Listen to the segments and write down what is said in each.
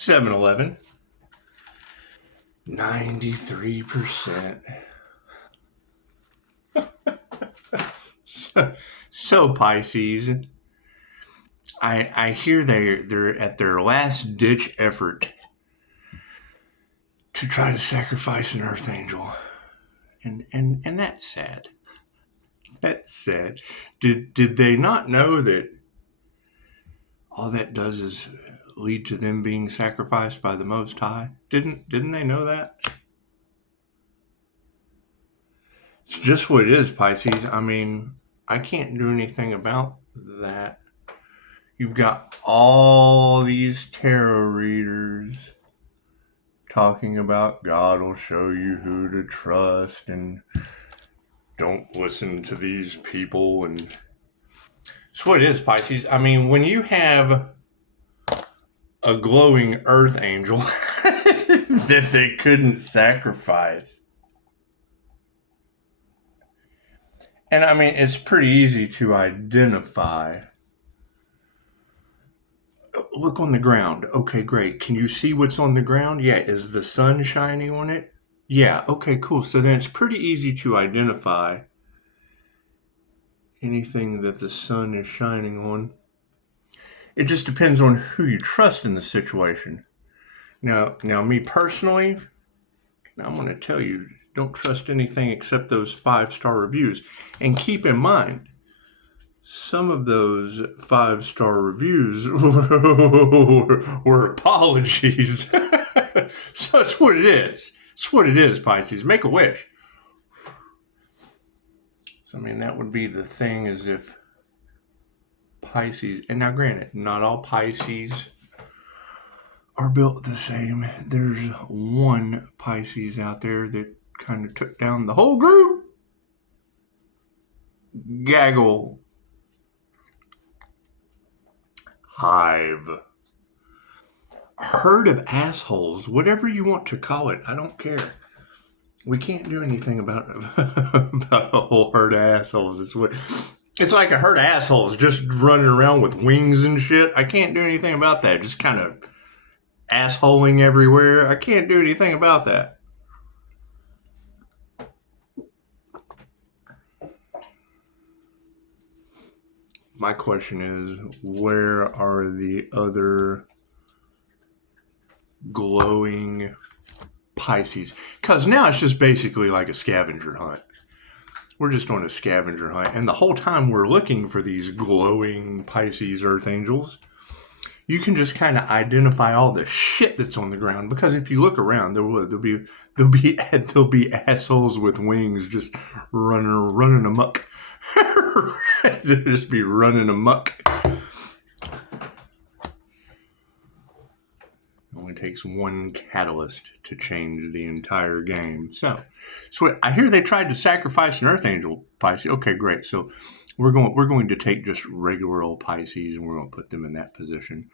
7-Eleven. 93%. So Pisces, I hear they're at their last ditch effort to try to sacrifice an earth angel, and that's sad. That's sad. Did they not know that all that does is lead to them being sacrificed by the Most High? Didn't they know that? It's just what it is, Pisces. I mean, I can't do anything about that. You've got all these tarot readers talking about God will show you who to trust and don't listen to these people. And it's what it is, Pisces. I mean, when you have a glowing earth angel that they couldn't sacrifice, and I mean, it's pretty easy to identify. Look on the ground. Okay, great. Can you see what's on the ground? Yeah. Is the sun shining on it? Yeah. Okay, cool. So then it's pretty easy to identify anything that the sun is shining on. It just depends on who you trust in the situation. Now, me personally, I'm going to tell you, don't trust anything except those 5-star reviews. And keep in mind, some of those 5-star reviews were apologies. So it's what it is. It's what it is, Pisces. Make a wish. So, I mean, that would be the thing, is if Pisces, and now granted, not all Pisces are built the same. There's one Pisces out there that kind of took down the whole group. Gaggle. Hive. Herd of assholes. Whatever you want to call it. I don't care. We can't do anything about a whole herd of assholes. It's like a herd of assholes just running around with wings and shit. I can't do anything about that. Just kind of assholing everywhere. I can't do anything about that. My question is, where are the other glowing Pisces? Because now it's just basically like a scavenger hunt. We're just on a scavenger hunt. And the whole time we're looking for these glowing Pisces earth angels, you can just kind of identify all the shit that's on the ground. Because if you look around, there'll be assholes with wings just running amok. They'll just be running amok. It only takes one catalyst to change the entire game. So I hear they tried to sacrifice an earth angel, Pisces. Okay, great. So we're going to take just regular old Pisces and we're going to put them in that position.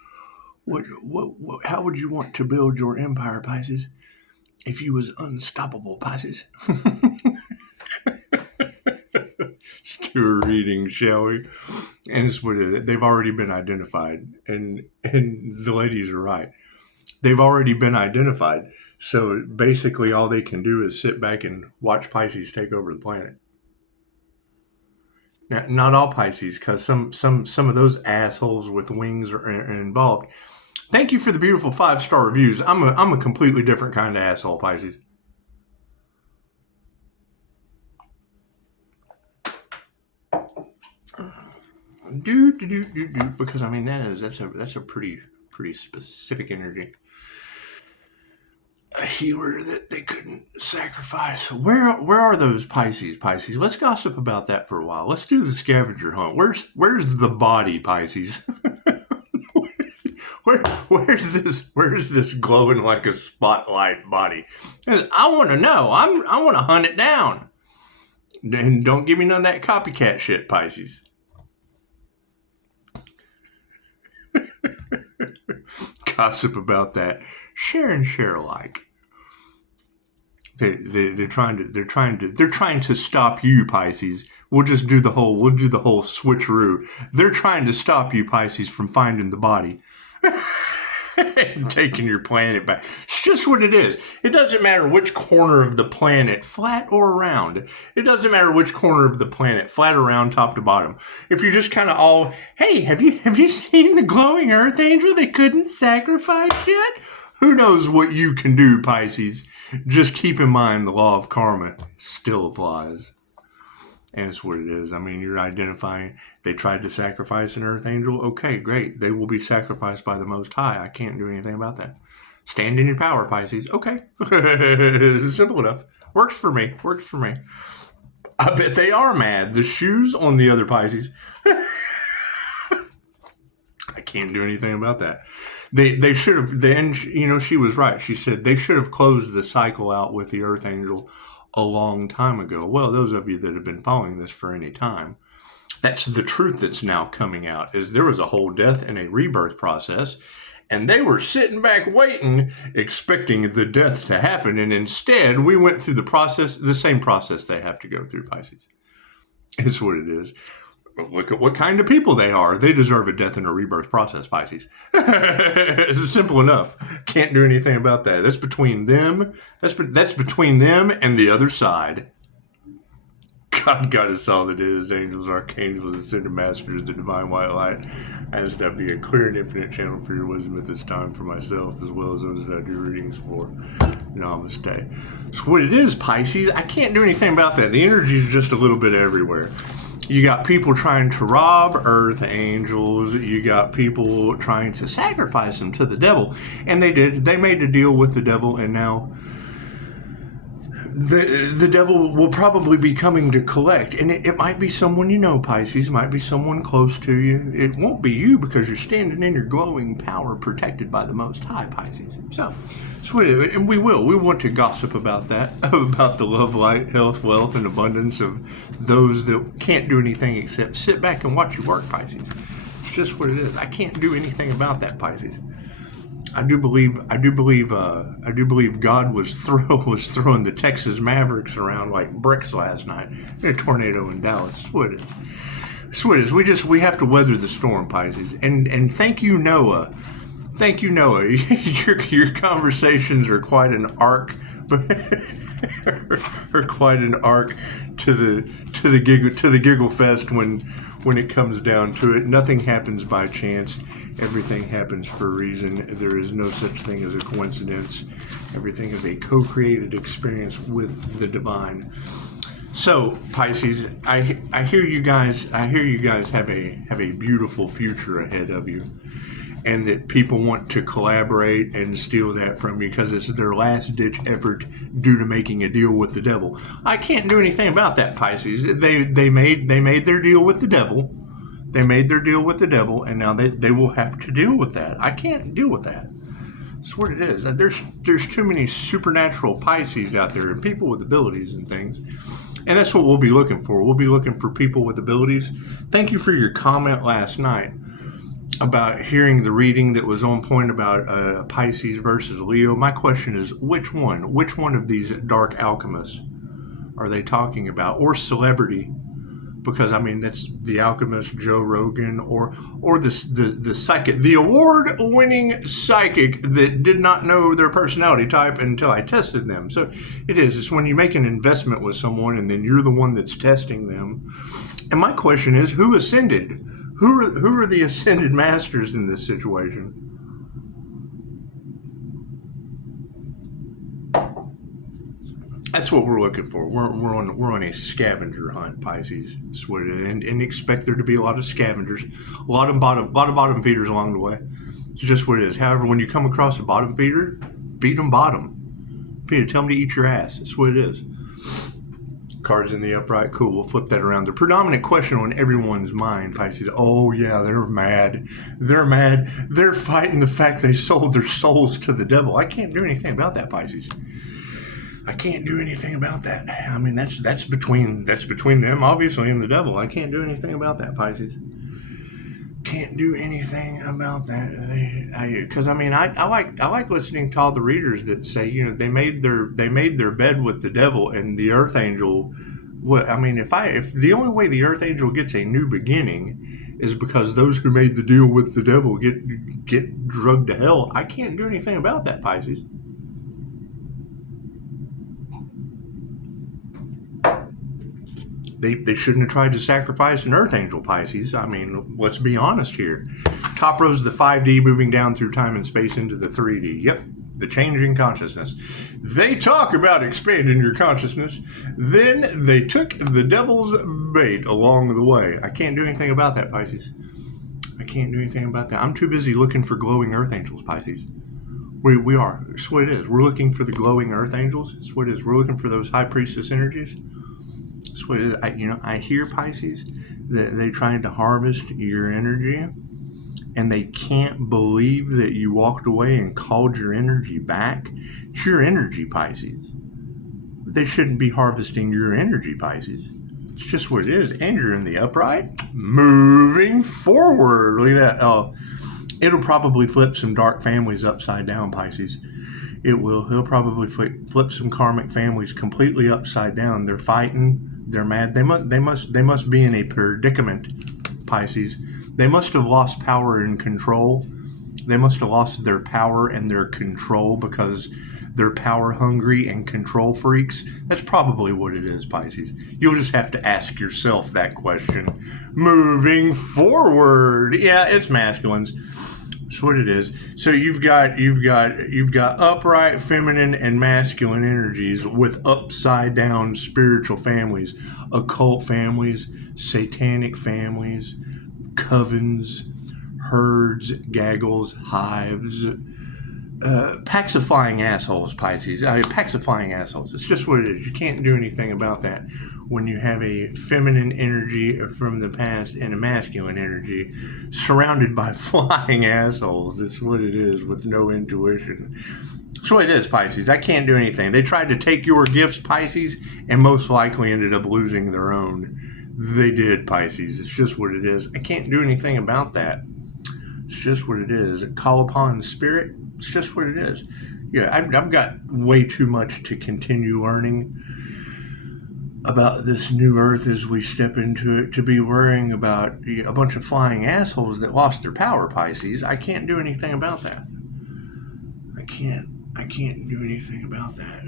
How would you want to build your empire, Pisces, if you was unstoppable, Pisces? Let's do a reading, shall we? And it's what they've already been identified, and the ladies are right. They've already been identified. So basically, all they can do is sit back and watch Pisces take over the planet. Now, not all Pisces, because some of those assholes with wings are involved. Thank you for the beautiful 5-star reviews. I'm a completely different kind of asshole, Pisces. Because I mean that's a pretty specific energy. A healer that they couldn't sacrifice. Where are those Pisces? Let's gossip about that for a while. Let's do the scavenger hunt. Where's the body, Pisces? Where's this glowing like a spotlight body? I want to know. I want to hunt it down. And don't give me none of that copycat shit, Pisces. Gossip about that. Share and share alike. They're trying to stop you, Pisces. We'll do the whole switcheroo. They're trying to stop you, Pisces, from finding the body. Taking your planet back. It's just what it is. It doesn't matter which corner of the planet, flat or round. It doesn't matter which corner of the planet, flat or round, top to bottom. If you're just kind of all, hey, have you seen the glowing Earth Angel they couldn't sacrifice yet? Who knows what you can do, Pisces? Just keep in mind the law of karma still applies. And it's what it is. I mean, you're identifying, they tried to sacrifice an Earth Angel. Okay, great. They will be sacrificed by the Most High. I can't do anything about that. Stand in your power, Pisces. Okay. Simple enough. Works for me. Works for me. I bet they are mad. The shoes on the other Pisces. I can't do anything about that. They should have, then, you know, she was right. She said they should have closed the cycle out with the Earth Angel a long time ago. Well, those of you that have been following this for any time, that's the truth that's now coming out, is there was a whole death and a rebirth process, and they were sitting back waiting, expecting the death to happen, and instead we went through the process, the same process they have to go through, Pisces. It's what it is. Look at what kind of people they are. They deserve a death and a rebirth process, Pisces. It's simple enough. Can't do anything about that. That's between them. That's between them and the other side. God is all that is. Angels, archangels, ascended masters, the divine white light. I ask that be a clear and infinite channel for your wisdom at this time for myself, as well as those that I do readings for. Namaste. So what it is, Pisces, I can't do anything about that. The energy is just a little bit everywhere. You got people trying to rob Earth Angels. You got people trying to sacrifice them to the devil. And they did. They made a deal with the devil, and now the devil will probably be coming to collect. And it might be someone you know, Pisces. It might be someone close to you. It won't be you because you're standing in your glowing power protected by the Most High, Pisces. So, sweet. And we will. We want to gossip about that, about the love, light, health, wealth, and abundance of those that can't do anything except sit back and watch you work, Pisces. It's just what it is. I can't do anything about that, Pisces. I do believe God was throwing the Texas Mavericks around like bricks last night in a tornado in Dallas. It's what it is. It's what it is. We have to weather the storm, Pisces. And thank you, Noah. Thank you, Noah. Your conversations are quite an arc, are quite an arc to the giggle fest when it comes down to it. Nothing happens by chance. Everything happens for a reason. There is no such thing as a coincidence. Everything is a co-created experience with the divine. So, Pisces, I hear you guys have a beautiful future ahead of you, and that people want to collaborate and steal that from you because it's their last-ditch effort due to making a deal with the devil. I can't do anything about that, Pisces. They made their deal with the devil. They made their deal with the devil, and now they will have to deal with that. I can't deal with that. That's what it is. There's too many supernatural Pisces out there and people with abilities and things. And that's what we'll be looking for. We'll be looking for people with abilities. Thank you for your comment last night about hearing the reading that was on point about Pisces versus Leo. My question is, which one? Which one of these dark alchemists are they talking about? Or celebrity? Because, I mean, that's the alchemist Joe Rogan or the psychic, the award-winning psychic that did not know their personality type until I tested them. So it's when you make an investment with someone and then you're the one that's testing them. And my question is, who ascended? Who are the ascended masters in this situation? That's what we're looking for. We're on a scavenger hunt, Pisces. That's what it is. And expect there to be a lot of scavengers, a lot of bottom feeders along the way. It's just what it is. However, when you come across a bottom feeder, feed them bottom. Tell them to eat your ass. That's what it is. Cards in the upright. Cool. We'll flip that around. The predominant question on everyone's mind, Pisces. Oh yeah, they're mad. They're mad. They're fighting the fact they sold their souls to the devil. I can't do anything about that, Pisces. I can't do anything about that. I mean, that's between them, obviously, and the devil. I can't do anything about that, Pisces. Can't do anything about that. Because I like listening to all the readers that say, you know, they made their bed with the devil and the Earth Angel. What I mean, if the only way the Earth Angel gets a new beginning is because those who made the deal with the devil get drugged to hell. I can't do anything about that, Pisces. They shouldn't have tried to sacrifice an earth angel, Pisces. I mean, let's be honest here. Top row's the 5D moving down through time and space into the 3D. Yep, the changing consciousness. They talk about expanding your consciousness. Then they took the devil's bait along the way. I can't do anything about that, Pisces. I can't do anything about that. I'm too busy looking for glowing earth angels, Pisces. We are. That's what it is. We're looking for the glowing earth angels. That's what it is. We're looking for those high priestess energies. That's what it is. I hear, Pisces, that they're trying to harvest your energy, and they can't believe that you walked away and called your energy back. It's your energy, Pisces. They shouldn't be harvesting your energy, Pisces. It's just what it is. And you're in the upright, moving forward. Look at that. Oh, it'll probably flip some dark families upside down, Pisces. It will. He'll probably flip some karmic families completely upside down. They're fighting. They're mad. They must be in a predicament, Pisces. They must have lost power and control. They must have lost their power and their control because they're power hungry and control freaks. That's probably what it is, Pisces. You'll just have to ask yourself that question. Moving forward. Yeah, it's masculines. That's what it is. So you've got upright feminine and masculine energies with upside down spiritual families, occult families, satanic families, covens, herds, gaggles, hives, paxifying assholes, Pisces. Paxifying assholes. It's just what it is. You can't do anything about that when you have a feminine energy from the past and a masculine energy surrounded by flying assholes. It's what it is with no intuition. That's what it is, Pisces. I can't do anything. They tried to take your gifts, Pisces, and most likely ended up losing their own. They did, Pisces. It's just what it is. I can't do anything about that. It's just what it is. Call upon spirit. It's just what it is. Yeah, I've got way too much to continue learning about this new earth as we step into it to be worrying about a bunch of flying assholes that lost their power, Pisces. I can't do anything about that. I can't do anything about that.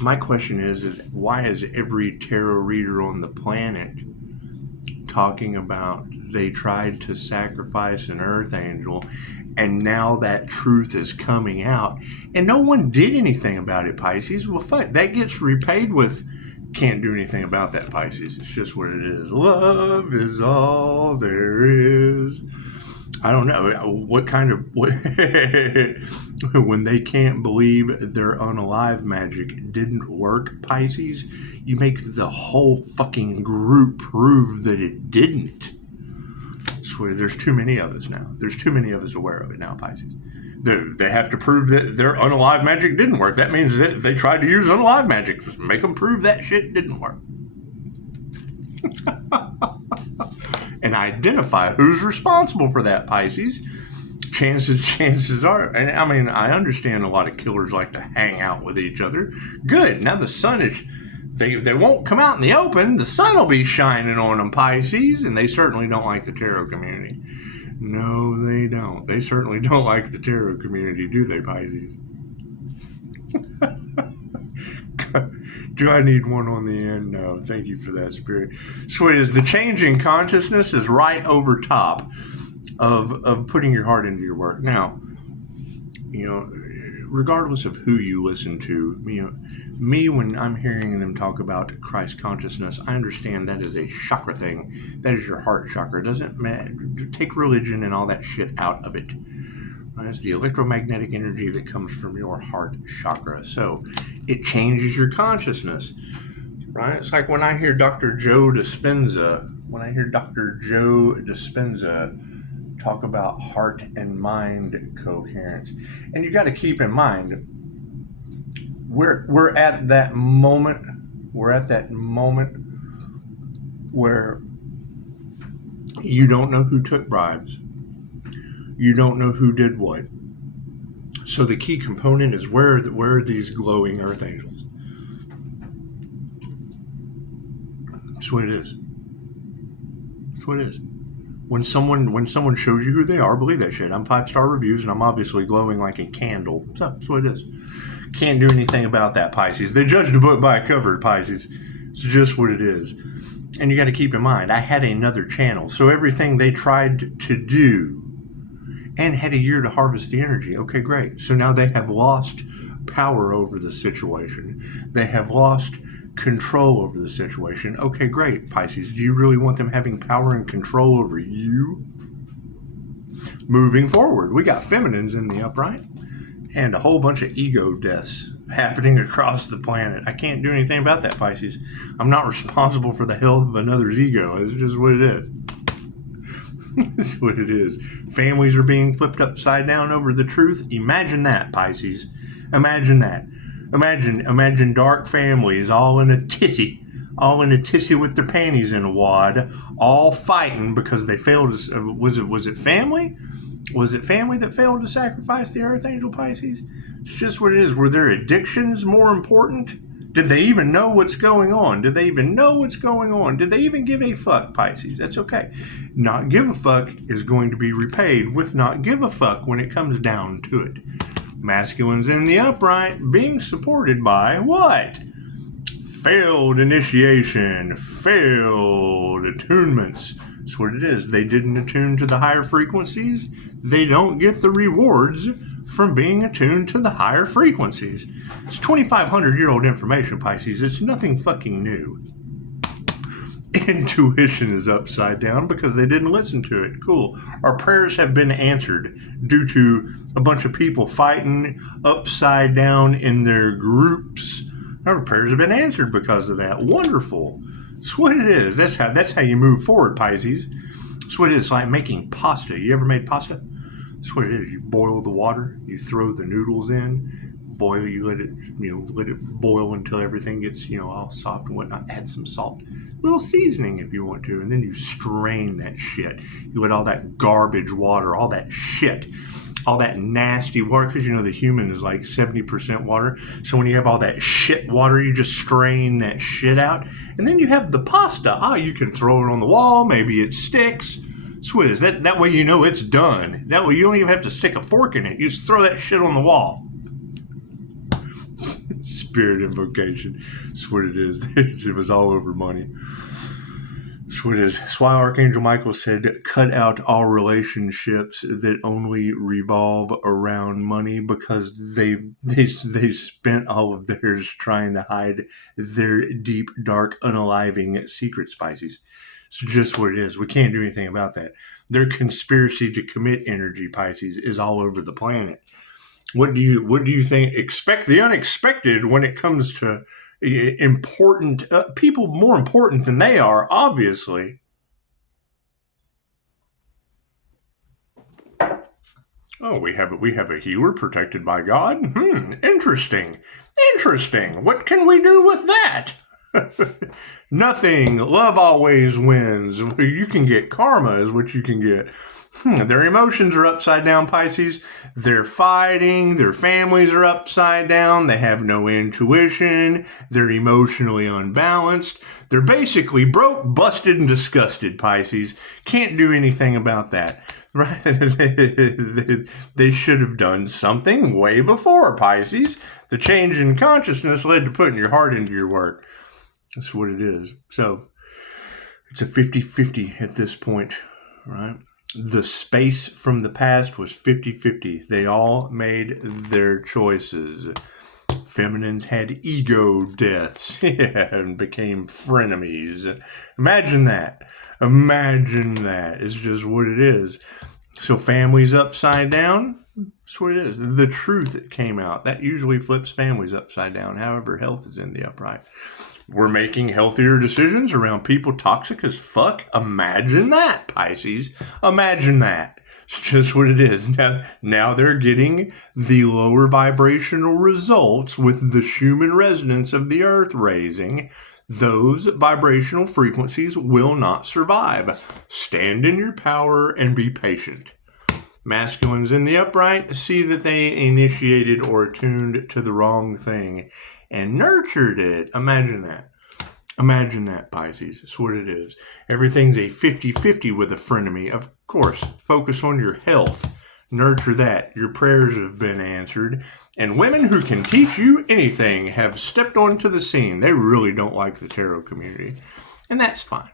My question is why is every tarot reader on the planet talking about they tried to sacrifice an earth angel and now that truth is coming out and no one did anything about it, Pisces? Well, fuck, that gets repaid with can't do anything about that, Pisces. It's just what it is. Love is all there is. I don't know what kind of when they can't believe their unalive magic didn't work, Pisces, you make the whole fucking group prove that it didn't. I swear, there's too many of us now. There's too many of us aware of it now, Pisces. They have to prove that their unalive magic didn't work. That means that they tried to use unalive magic. Just make them prove that shit didn't work. And identify who's responsible for that, Pisces. Chances are, and I mean, I understand a lot of killers like to hang out with each other. Good. Now the sun is, they won't come out in the open. The sun will be shining on them, Pisces, and they certainly don't like the tarot community. No, they don't. They certainly don't like the tarot community, do they, Pisces? Do I need one on the end? No, thank you for that, Spirit. So it is the changing consciousness is right over top of putting your heart into your work. Now, regardless of who you listen to, me, when I'm hearing them talk about Christ consciousness, I understand that is a chakra thing. That is your heart chakra. It doesn't matter. Take religion and all that shit out of it. It's the electromagnetic energy that comes from your heart chakra. So it changes your consciousness, right? It's like when I hear Dr. Joe Dispenza, talk about heart and mind coherence. And you got to keep in mind, we're at that moment where you don't know who took bribes. You don't know who did what. So the key component is where are these glowing earth angels? That's what it is. That's what it is. When someone shows you who they are, believe that shit. I'm 5-star reviews, and I'm obviously glowing like a candle. So that's what it is. Can't do anything about that, Pisces. They judge the book by a cover, Pisces. It's just what it is. And you got to keep in mind, I had another channel, so everything they tried to do, and had a year to harvest the energy. Okay, great. So now they have lost power over the situation. They have lost control over the situation. Okay, great, Pisces. Do you really want them having power and control over you? Moving forward, we got feminines in the upright and a whole bunch of ego deaths happening across the planet. I can't do anything about that, Pisces. I'm not responsible for the health of another's ego. It's just what it is. It's what it is. Families are being flipped upside down over the truth. Imagine that, Pisces. Imagine that. Imagine dark families all in a tissy with their panties in a wad, all fighting because they failed to, was it family? Was it family that failed to sacrifice the Archangel, Pisces? It's just what it is. Were their addictions more important? Did they even know what's going on? Did they even know what's going on? Did they even give a fuck, Pisces? That's okay. Not give a fuck is going to be repaid with not give a fuck when it comes down to it. Masculines in the upright being supported by what? Failed initiation, failed attunements. That's what it is. They didn't attune to the higher frequencies. They don't get the rewards from being attuned to the higher frequencies. It's 2,500-year-old information, Pisces. It's nothing fucking new. Intuition is upside down because they didn't listen to it. Cool. Our prayers have been answered due to a bunch of people fighting upside down in their groups. Our prayers have been answered because of that. Wonderful. That's what it is. That's how you move forward, Pisces. That's what it is. It's like making pasta. You ever made pasta? That's what it is. You boil the water. You throw the noodles in. Boil. You let it boil until everything gets all soft and whatnot. Add some salt, a little seasoning if you want to, and then you strain that shit. You let all that garbage water, all that shit, all that nasty water, because the human is like 70% water. So when you have all that shit water, you just strain that shit out, and then you have the pasta. You can throw it on the wall. Maybe it sticks. Swizz. That way it's done. That way you don't even have to stick a fork in it. You just throw that shit on the wall. Spirit invocation. That's what it is. It was all over money. That's what it is. That's why Archangel Michael said, cut out all relationships that only revolve around money, because they spent all of theirs trying to hide their deep, dark, unaliving secrets, Pisces. It's just what it is. We can't do anything about that. Their conspiracy to commit energy, Pisces, is all over the planet. What do you think? Expect the unexpected when it comes to important people, more important than they are, obviously. Oh, we have a healer protected by God. Interesting. What can we do with that? Nothing. Love always wins. You can get karma is what you can get. Their emotions are upside down, Pisces. They're fighting. Their families are upside down. They have no intuition. They're emotionally unbalanced. They're basically broke, busted, and disgusted, Pisces. Can't do anything about that. Right? They should have done something way before, Pisces. The change in consciousness led to putting your heart into your work. That's what it is. So it's a 50-50 at this point, right? The space from the past was 50-50. They all made their choices. Feminines had ego deaths and became frenemies. Imagine that. It's just what it is. So families upside down, that's what it is. The truth came out. That usually flips families upside down. However, health is in the upright. We're making healthier decisions around people toxic as fuck. Imagine that, Pisces. Imagine that. It's just what it is. Now they're getting the lower vibrational results with the Schumann resonance of the earth raising. Those vibrational frequencies will not survive. Stand in your power and be patient. Masculines in the upright see that they initiated or attuned to the wrong thing and nurtured it. Imagine that. Imagine that, Pisces. That's what it is. Everything's a 50-50 with a frenemy. Of course, focus on your health. Nurture that. Your prayers have been answered. And women who can teach you anything have stepped onto the scene. They really don't like the tarot community. And that's fine.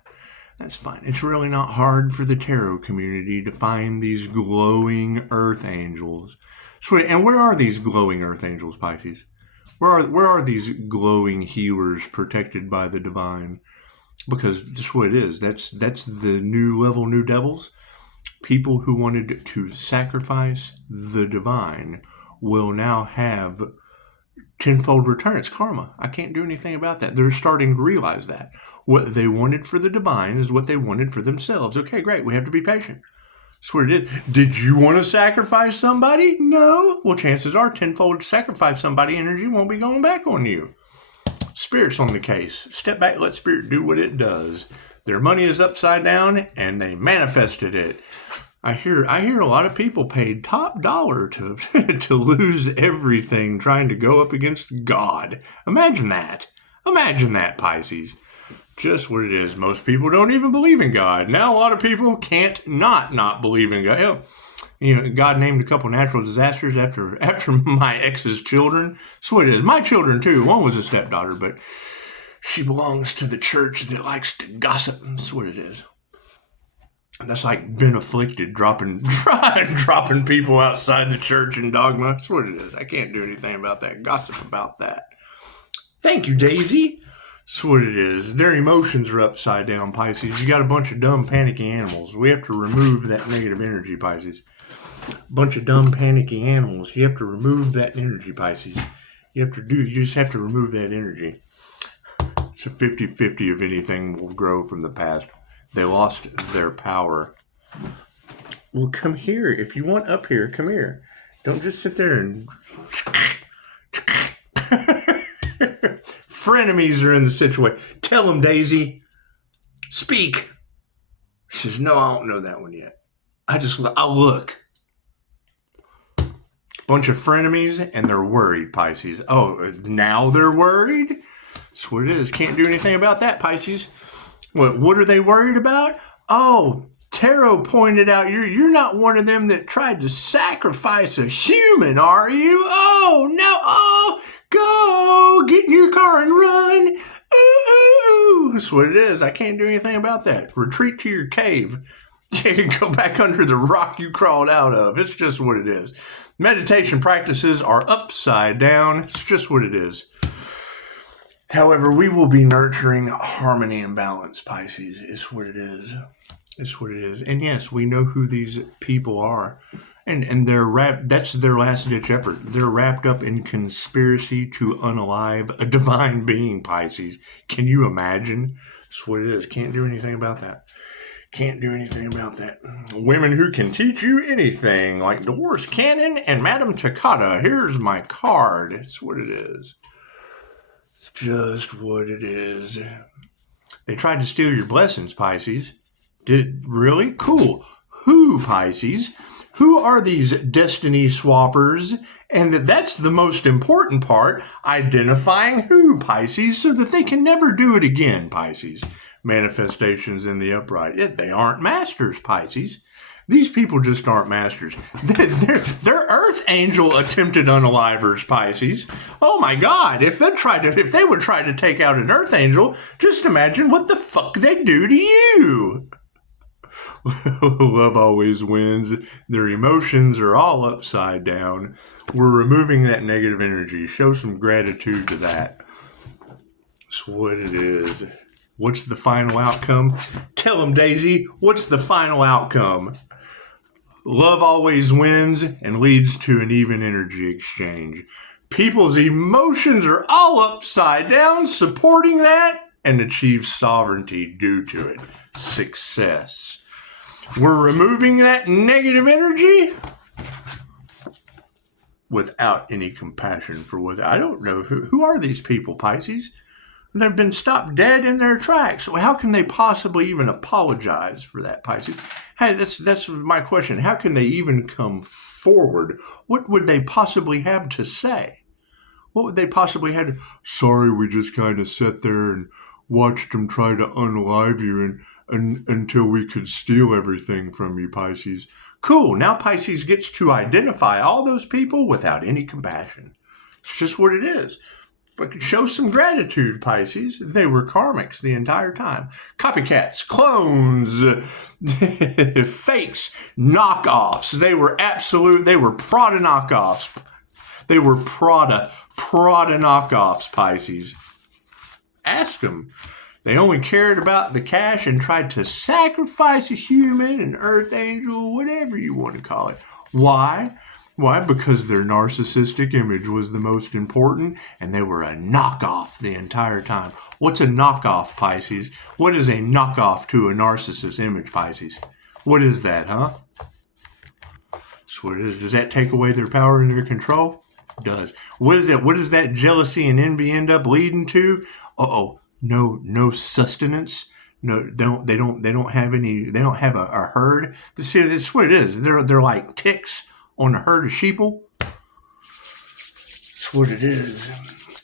That's fine. It's really not hard for the tarot community to find these glowing earth angels. And where are these glowing earth angels, Pisces? Where are these glowing healers protected by the divine? Because that's what it is. That's the new level, new devils. People who wanted to sacrifice the divine will now have tenfold return. It's karma. I can't do anything about that. They're starting to realize that. What they wanted for the divine is what they wanted for themselves. Okay, great. We have to be patient. That's what it is. Did you want to sacrifice somebody? No. Well, chances are tenfold sacrifice somebody energy won't be going back on you. Spirit's on the case. Step back, let spirit do what it does. Their money is upside down and they manifested it. I hear a lot of people paid top dollar to lose everything trying to go up against God. Imagine that. Imagine that, Pisces. Just what it is. Most people don't even believe in God. Now a lot of people can't not believe in God. You know, God named a couple natural disasters after my ex's children. That's what it is. My children too. One was a stepdaughter, but she belongs to the church that likes to gossip. That's what it is. And that's like been afflicted, dropping people outside the church in dogma. That's what it is. I can't do anything about that. Gossip about that. Thank you, Daisy. That's what it is. Their emotions are upside down, Pisces. You got a bunch of dumb, panicky animals. We have to remove that negative energy, Pisces. Bunch of dumb, panicky animals. You have to remove that energy, Pisces. You just have to remove that energy. It's a 50-50 of anything will grow from the past. They lost their power. Well, come here. If you want up here, come here. Don't just sit there and... Frenemies are in the situation. Tell them, Daisy. Speak. She says, no, I don't know that one yet. I'll look. Bunch of frenemies, and they're worried, Pisces. Oh, now they're worried? That's what it is. Can't do anything about that, Pisces. What are they worried about? Oh, Tarot pointed out you're not one of them that tried to sacrifice a human, are you? Oh, no. Oh, go. Get in your car and run. Ooh, ooh, ooh. That's what it is. I can't do anything about that. Retreat to your cave. You can go back under the rock you crawled out of. It's just what it is. Meditation practices are upside down. It's just what it is. However, we will be nurturing harmony and balance, Pisces. It's what it is. It's what it is. And yes, we know who these people are. And that's their last ditch effort. They're wrapped up in conspiracy to unalive a divine being, Pisces. Can you imagine? That's what it is. Can't do anything about that. Can't do anything about that. Women who can teach you anything, like Dolores Cannon and Madame Takata. Here's my card. It's what it is. It's just what it is. They tried to steal your blessings, Pisces. Really? Cool. Who, Pisces? Who are these destiny swappers? And that's the most important part, identifying who, Pisces, so that they can never do it again, Pisces. Manifestations in the upright. They aren't masters, Pisces. These people just aren't masters. They're Earth Angel attempted unalivers, Pisces. Oh my God! If they would try to take out an Earth Angel, just imagine what the fuck they'd do to you. Love always wins. Their emotions are all upside down. We're removing that negative energy. Show some gratitude to that. That's what it is. What's the final outcome? Tell them, Daisy, what's the final outcome? Love always wins and leads to an even energy exchange. People's emotions are all upside down, supporting that, and achieve sovereignty due to it. Success. We're removing that negative energy without any compassion for what I don't know. Who are these people, Pisces? They've been stopped dead in their tracks. So how can they possibly even apologize for that, Pisces? Hey, that's my question. How can they even come forward? What would they possibly have to say? What would they possibly have to... Sorry, we just kind of sat there and watched them try to unalive you until we could steal everything from you, Pisces. Cool. Now Pisces gets to identify all those people without any compassion. It's just what it is. Fucking show some gratitude, Pisces. They were karmics the entire time. Copycats, clones, fakes, knockoffs. They were Prada knockoffs. They were Prada knockoffs, Pisces. Ask them. They only cared about the cash and tried to sacrifice a human, an earth angel, whatever you want to call it. Why? Why? Because their narcissistic image was the most important, and they were a knockoff the entire time. What's a knockoff, Pisces? What is a knockoff to a narcissist image, Pisces? What is that, huh? That's what it is. Does that take away their power and their control? It does. What is that? What does that jealousy and envy end up leading to? No sustenance. No, they don't have a herd. See, that's what it is. They're like ticks on a herd of sheeple. That's what it is.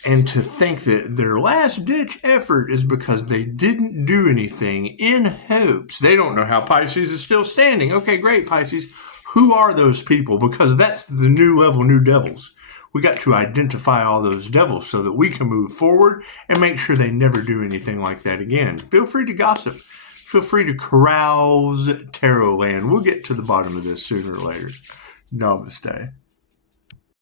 And to think that their last ditch effort is because they didn't do anything in hopes. They don't know how Pisces is still standing. Okay, great, Pisces. Who are those people? Because that's the new level, new devils. We got to identify all those devils so that we can move forward and make sure they never do anything like that again. Feel free to gossip. Feel free to carouse tarot land. We'll get to the bottom of this sooner or later. Namaste.